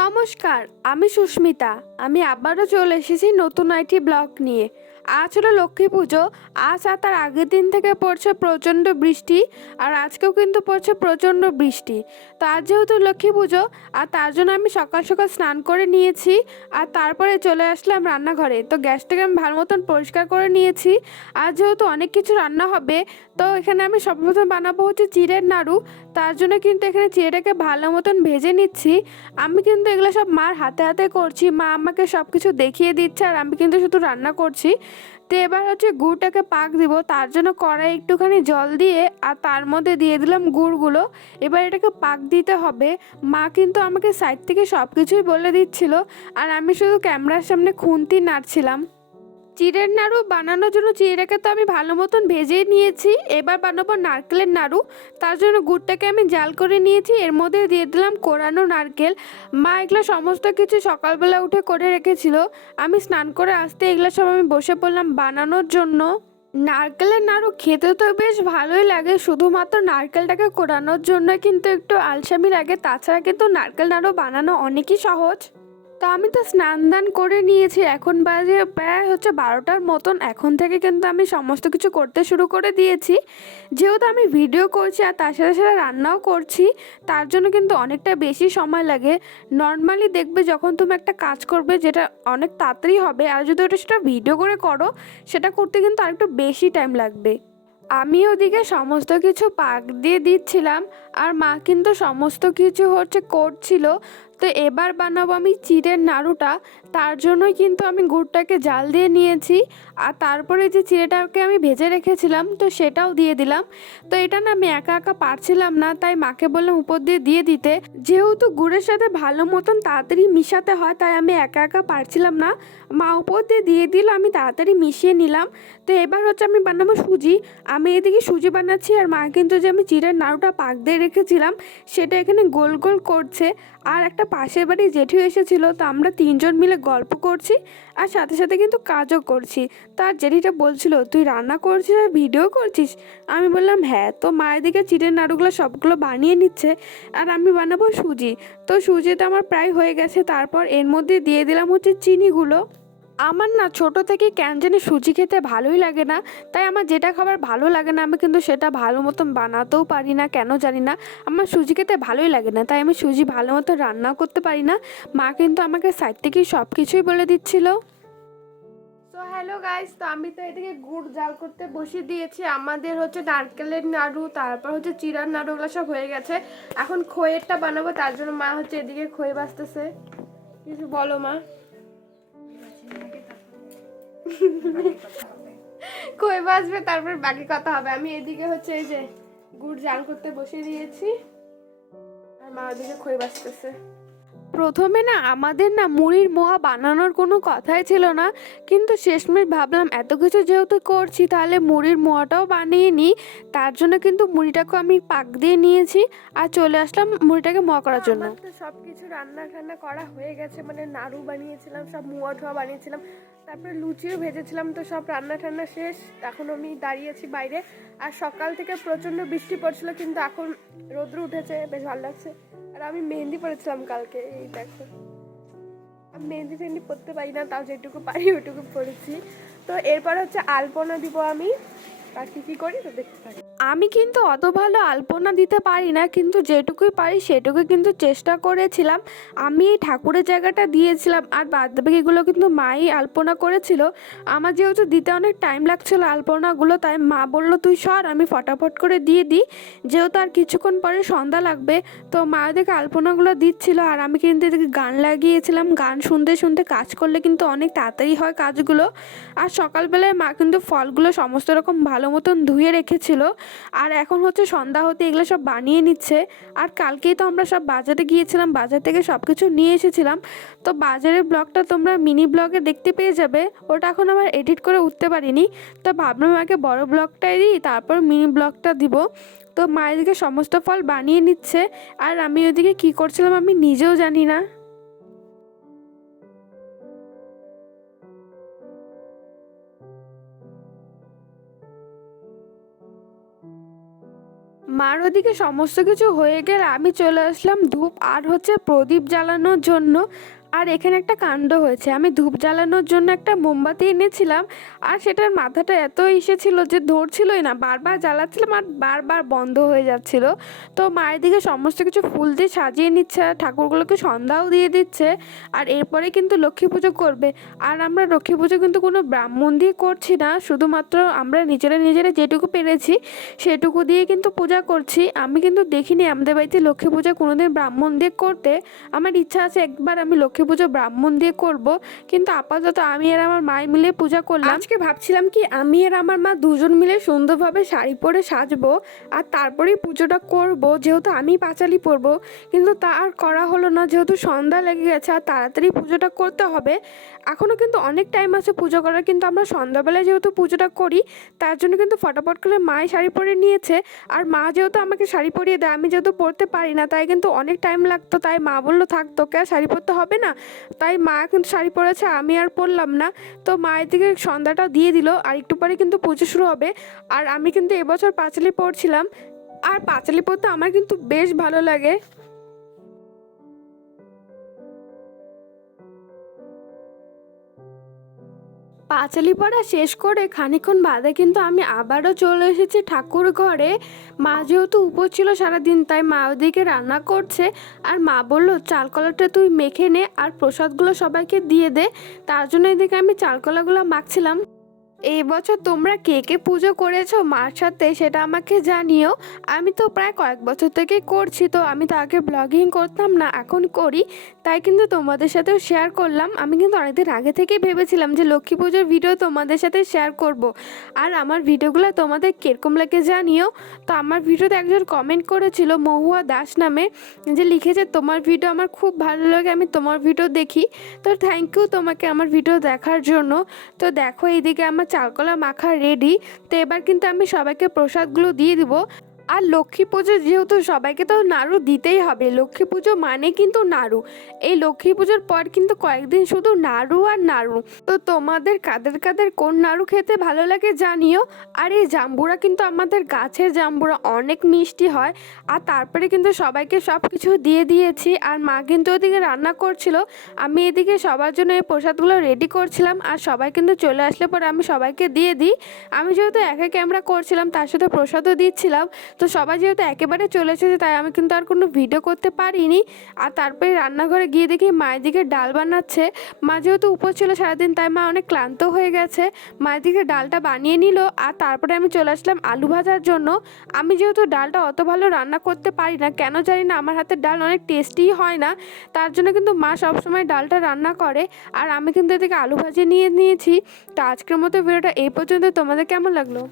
নমস্কার, আমি সুস্মিতা। আমি আবারও চলে এসেছি নতুন একটি ব্লগ নিয়ে। আজ হলো লক্ষ্মী পুজো। আজ আর তার আগের দিন থেকে পড়ছে প্রচণ্ড বৃষ্টি, আর আজকেও কিন্তু পড়ছে প্রচণ্ড বৃষ্টি। তো আজ যেহেতু লক্ষ্মী পুজো, আর তার জন্য আমি সকাল সকাল স্নান করে নিয়েছি, আর তারপরে চলে আসলাম রান্নাঘরে। তো গ্যাসটাকে আমি ভালো মতন পরিষ্কার করে নিয়েছি। আজ যেহেতু অনেক কিছু রান্না হবে, তো এখানে আমি সর্বপ্রথম বানাবো হচ্ছে চিড়ের নাড়ু। তার জন্য কিন্তু এখানে চিড়েটাকে ভালো মতন ভেজে নিচ্ছি। আমি কিন্তু এগুলো সব মার হাতে হাতে করছি, মা আমাকে সব কিছু দেখিয়ে দিচ্ছে আর আমি কিন্তু শুধু রান্না করছি। তো এবার হচ্ছে গুড়টাকে পাক দিব, তার জন্য কড়াই একটুখানি জল দিয়ে আর তার মধ্যে দিয়ে দিলাম গুড়গুলো। এবার এটাকে পাক দিতে হবে। মা কিন্তু আমাকে সাইড থেকে সব কিছুই বলে দিচ্ছিল, আর আমি শুধু ক্যামেরার সামনে খুন্তি নাড়ছিলাম। চিড়ের নাড়ু বানানোর জন্য চিড়েটাকে তো আমি ভালো মতন ভেজেই নিয়েছি। এবার বানাবো নারকেলের নাড়ু। তার জন্য গুড়টাকে আমি জাল করে নিয়েছি, এর মধ্যে দিয়ে দিলাম কোরানো নারকেল। মা এগুলো সমস্ত কিছু সকালবেলা উঠে করে রেখেছিল। আমি স্নান করে আসতে এগুলো সব আমি বসে পড়লাম বানানোর জন্য। নারকেলের নাড়ু খেতে তো বেশ ভালোই লাগে, শুধুমাত্র নারকেলটাকে কোরানোর জন্য কিন্তু একটু আলসামি লাগে। তাছাড়া কিন্তু নারকেল নাড়ু বানানো অনেকই সহজ। তো আমি তো স্নান দান করে নিয়েছি, এখন বাজে প্রায় হচ্ছে 12টার মতন। এখন থেকে কিন্তু আমি সমস্ত কিছু করতে শুরু করে দিয়েছি। যেহেতু আমি ভিডিও করছি আর তার সাথে সাথে রান্নাও করছি, তার জন্য কিন্তু অনেকটা বেশি সময় লাগে। নর্মালি দেখবে যখন তুমি একটা কাজ করবে যেটা অনেক তাড়াতাড়ি হবে, আর যদি ওটা সেটা ভিডিও করে করো, সেটা করতে কিন্তু আরেকটু বেশি টাইম লাগবে। আমি ওদিকে সমস্ত কিছু পাক দিয়ে দিচ্ছিলাম, আর মা কিন্তু সমস্ত কিছু হচ্ছে করছিল। তো এবার বানাবো আমি চিড়ের নাড়ুটা। তার জন্যই কিন্তু আমি গুড়টাকে জাল দিয়ে নিয়েছি, আর তারপরে যে চিড়েটাকে আমি ভেজে রেখেছিলাম তো সেটাও দিয়ে দিলাম। তো এটা না আমি একা একা পারছিলাম না, তাই মাকে বললাম উপর দিয়ে দিয়ে দিতে। যেহেতু গুড়ের সাথে ভালো মতন তাড়াতাড়ি মিশাতে হয়, তাই আমি একা একা পারছিলাম না। মা উপর দিয়ে দিয়ে দিল, আমি তাড়াতাড়ি মিশিয়ে নিলাম। তো এবার হচ্ছে আমি বানাবো সুজি। আমি এদিকে সুজি বানাচ্ছি, আর মা কিন্তু যে আমি চিড়ের নাড়ুটা পাক দিয়ে রেখেছিলাম সেটা এখানে গোল গোল করছে। আর একটা পাশের বাড়ি জেঠু এসেছিলো, তো আমরা তিনজন মিলে গল্প করছি আর সাথে সাথে কিন্তু কাজও করছি। তার জেঠিটা বলছিল, তুই রান্না করছিস আর ভিডিও করছিস? আমি বললাম হ্যাঁ। তো মায়ের দিকে চিড়ের নাড়ুগুলো সবগুলো বানিয়ে নিচ্ছে, আর আমি বানাবো সুজি। তো সুজিটা আমার প্রায় হয়ে গেছে। তারপর এর মধ্যে দিয়ে দিলাম হচ্ছে চিনিগুলো। আমার না ছোট থেকে কেন জানি সুজি খেতে ভালোই লাগে না, তাই আমার যেটা খাবার ভালো লাগে না আমি কিন্তু সেটা ভালো মতন বানাতেও পারি না, কেন জানি না। আমার সুজি খেতে ভালোই লাগে না, তাই আমি সুজি ভালো মতো রান্নাও করতে পারি না। মা কিন্তু আমাকে সাইড থেকেই সব কিছুই বলে দিচ্ছিল। তো হ্যালো গাইস, তো আমি তো এদিকে গুড় জাল করতে বসিয়ে দিয়েছি। আমাদের হচ্ছে নারকেলের নাড়ু, তারপর হচ্ছে চিড়ার নাড়ু, ওগুলো সব হয়ে গেছে। এখন খইয়েরটা বানাবো, তার জন্য মা হচ্ছে এদিকে খই বাজতেছে। কিছু বলো মা। কই বাজবে, তারপর বাকি কথা হবে। আমি এদিকে হচ্ছে এই যে গুড় জাল করতে বসিয়ে দিয়েছি, আর মা ওদিকে খই বাজতেছে। প্রথমে না আমাদের না মুড়ির মোয়া বানানোর কোনো কথাই ছিল না, কিন্তু শেষমেশ ভাবলাম এত কিছু যেহেতু করছি তাহলে মুড়ির মোয়াটাও বানিয়ে নিই। তার জন্য কিন্তু মুড়িটাকে আমি পাক দিয়ে নিয়েছি আর চলে আসলাম মুড়িটাকে মোয়া করার জন্য। তো সব কিছু রান্না টান্না করা হয়ে গেছে, মানে নাড়ু বানিয়েছিলাম, সব মোয়া ঠোয়া বানিয়েছিলাম, তারপরে লুচিও ভেজেছিলাম। তো সব রান্না টান্না শেষ, এখন আমি দাঁড়িয়েছি বাইরে। আর সকাল থেকে প্রচণ্ড বৃষ্টি পড়ছিল, কিন্তু এখন রোদ্র উঠেছে, বেশ ভালো লাগছে। আর আমি মেহেন্দি পরেছিলাম কালকে, এই দেখো। আমি মেহেন্দি ফেহেন্দি পরতে পারি না, তাও যেটুকু পারি ওইটুকু পরেছি। তো এরপর হচ্ছে আলপনা দিব আমি, আর কি করি তো দেখতে থাকি। আমি কিন্তু অত ভালো আলপনা দিতে পারি না, কিন্তু যেটুকুই পারি সেটুকুই কিন্তু চেষ্টা করেছিলাম। আমি এই ঠাকুরের জায়গাটা দিয়েছিলাম, আর বাদবাকিগুলো কিন্তু মাই আলপনা করেছিল। আমার যেহেতু দিতে অনেক টাইম লাগছিলো আলপনাগুলো, তাই মা বললো তুই সর, আমি ফটাফট করে দিয়ে দিই, যেহেতু আর কিছুক্ষণ পরে সন্ধ্যা লাগবে। তো মা এদিকে আলপনাগুলো দিচ্ছিল, আর আমি কিন্তু এদিকে গান লাগিয়েছিলাম। গান শুনতে শুনতে কাজ করলে কিন্তু অনেক তাড়াতাড়ি হয় কাজগুলো। আর সকালবেলায় মা কিন্তু ফলগুলো সমস্ত রকম ভালো মতন ধুয়ে রেখেছিল, আর এখন হচ্ছে সন্ধ্যা হতে এগুলো সব বানিয়ে নিচ্ছে। আর কালকেই তো আমরা সব বাজারে গিয়েছিলাম, বাজার থেকে সব কিছু নিয়ে এসেছিলাম। তো বাজারের ব্লগটা তোমরা মিনি ব্লগে দেখতে পেয়ে যাবে, ওটা এখন আমার এডিট করে উঠতে পারিনি। তো ভাবলাম আগে বড় ব্লগটাই দিই, তারপর মিনি ব্লগটা দিব। তো মা এদিকে সমস্ত ফল বানিয়ে নিচ্ছে, আর আমি ওদিকে কী করছিলাম আমি নিজেও জানি না। মার ওদিকে সমস্ত কিছু হয়ে গেলে আমি চলে আসলাম ধূপ আর হচ্ছে প্রদীপ জ্বালানোর জন্য। আর এখানে একটা কাণ্ড হয়েছে, আমি ধূপ জ্বালানোর জন্য একটা মোমবাতি এনেছিলাম আর সেটার মাথাটা এত ছিল যে ধরছিলই না, বারবার জ্বালাচ্ছিলাম আর বারবার বন্ধ হয়ে যাচ্ছিল। তো মায়ের দিকে সমস্ত কিছু ফুল দিয়ে সাজিয়ে নিচ্ছে আর ঠাকুরগুলোকে সন্ধ্যাও দিয়ে দিচ্ছে। আর এরপরে কিন্তু লক্ষ্মী পুজো করবে। আর আমরা লক্ষ্মী পুজো কিন্তু কোনো ব্রাহ্মণ দিয়ে করছি না, শুধুমাত্র আমরা নিজেরা নিজেরা যেটুকু পেরেছি সেটুকু দিয়ে কিন্তু পূজা করছি। আমি কিন্তু দেখিনি আমাদের বাড়িতে লক্ষ্মী পূজা কোনোদিন ব্রাহ্মণ দিয়ে করতে। আমার ইচ্ছা আছে একবার আমি লক্ষ্মী পুজো ব্রাহ্মণ দিয়ে করব, কিন্তু আপাতত আমি আর আমার মাই মিলে পূজা করলাম। আজকে ভাবছিলাম কি আমি আর আমার মা দুজন মিলে সুন্দরভাবে শাড়ি পরে সাজবো আর তারপরেই পুজোটা করব, যেহেতু আমি পাঁচালি পরবো। কিন্তু তা আর করা হলো না, যেহেতু সন্ধ্যা লেগে গেছে আর তাড়াতাড়ি পুজোটা করতে হবে। এখনও কিন্তু অনেক টাইম আছে পুজো করার, কিন্তু আমরা সন্ধ্যাবেলায় যেহেতু পুজোটা করি তার জন্য কিন্তু ফটাফট করে মাই শাড়ি পরে নিয়েছে। আর মা যেহেতু আমাকে শাড়ি পরিয়ে দেয়, আমি যেহেতু পরতে পারি না, তাই কিন্তু অনেক টাইম লাগতো, তাই মা বললো থাক তোকে আর শাড়ি পরতে হবে না। তাই মা কিন্তু শাড়ি পরেছে, আমি আর পরলাম না। তো মায়ের দিকে সন্ধ্যাটা দিয়ে দিল আর একটু পরে কিন্তু পুজো শুরু হবে। আর আমি কিন্তু এবছর পাঁচালি পরছিলাম, আর পাঁচালি পরতে আমার কিন্তু বেশ ভালো লাগে। পাঁচালি পড়া শেষ করে খানিকক্ষণ বাদে কিন্তু আমি আবারও চলে এসেছি ঠাকুর ঘরে। মা যেহেতু উপোস ছিল সারাদিন, তাই মা ওদিকে রান্না করছে। আর মা বললো চালকলাটা তুই মেখে নে আর প্রসাদগুলো সবাইকে দিয়ে দে। তার জন্য এদিকে আমি চালকলাগুলো মাখছিলাম। এই বছর তোমরা কে কে পুজো করেছো মার সাথে সেটা আমাকে জানিও। আমি তো প্রায় কয়েক বছর থেকে করছি, তো আমি তো আগে ব্লগিং করতাম না, এখন করি, তাই কিন্তু তোমাদের সাথেও শেয়ার করলাম। আমি কিন্তু অনেকদিন আগে থেকেই ভেবেছিলাম যে লক্ষ্মী পুজোর ভিডিও তোমাদের সাথে শেয়ার করব। আর আমার ভিডিওগুলো তোমাদের কীরকম লাগে জানিও। তো আমার ভিডিওতে একজন কমেন্ট করেছিল মহুয়া দাস নামে, যে লিখেছে তোমার ভিডিও আমার খুব ভালো লাগে, আমি তোমার ভিডিও দেখি। তো থ্যাংক ইউ তোমাকে আমার ভিডিও দেখার জন্য। তো দেখো এইদিকে আমার চালকলা মাখা রেডি। তো এবার কিন্তু আমি সবাইকে প্রসাদগুলো দিয়ে দিব। আর লক্ষ্মী পুজো যেহেতু সবাইকে তো নাড়ু দিতেই হবে, লক্ষ্মী পুজো মানে কিন্তু নাড়ু। এই লক্ষ্মী পুজোর পর কিন্তু কয়েকদিন শুধু নাড়ু আর নাড়ু। তো তোমাদের কাদের কাদের কোন নাড়ু খেতে ভালো লাগে জানিও। আর এই জাম্বুরা কিন্তু আমাদের গাছের জাম্বুরা অনেক মিষ্টি হয়। আর তারপরে কিন্তু সবাইকে সব কিছু দিয়ে দিয়েছি। আর মা কিন্তু ওদিকে রান্না করছিল, আমি এদিকে সবার জন্য এই প্রসাদগুলো রেডি করছিলাম। আর সবাই কিন্তু চলে আসলে পরে আমি সবাইকে দিয়ে দিই। আমি যেহেতু একা ক্যামেরা করছিলাম তার সাথে প্রসাদও দিচ্ছিলাম। তো সবাই যেহেতু একেবারে চলে এসেছে তাই আমি কিন্তু আর কোনো ভিডিও করতে পারিনি। আর তারপরে রান্নাঘরে গিয়ে দেখি মায়ের দিকে ডাল বানাচ্ছে। মা যেহেতু উপোস ছিল সারাদিন, তাই মা অনেক ক্লান্ত হয়ে গেছে। মায়ের দিকে ডালটা বানিয়ে নিল। আর তারপরে আমি চলে আসলাম আলু ভাজার জন্য। আমি যেহেতু ডালটা অত ভালো রান্না করতে পারি না, কেন জানি না আমার হাতের ডাল অনেক টেস্টি হয় না, তার জন্য কিন্তু মা সবসময় ডালটা রান্না করে। আর আমি কিন্তু এদিকে আলু ভাজি নিয়ে নিয়েছি। তো আজকের মতো ভিডিওটা এই পর্যন্ত। তোমাদের কেমন লাগলো?